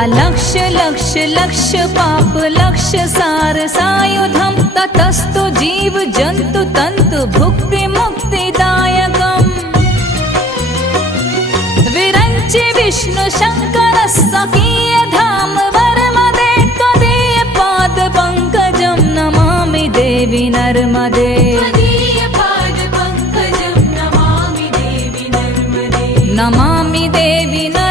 अलक्ष लक्ष लक्ष पाप लक्ष सार सायुधम ततस्तु जीव जंतु तंतु भुक्ति मुक्तिदायकम् विरंचि विष्णु शंकर स्वकीय धाम वर्मदे त्वदीय पाद पंकजं नमामि देवी नर्मदे नमामि देवी नर्मदे।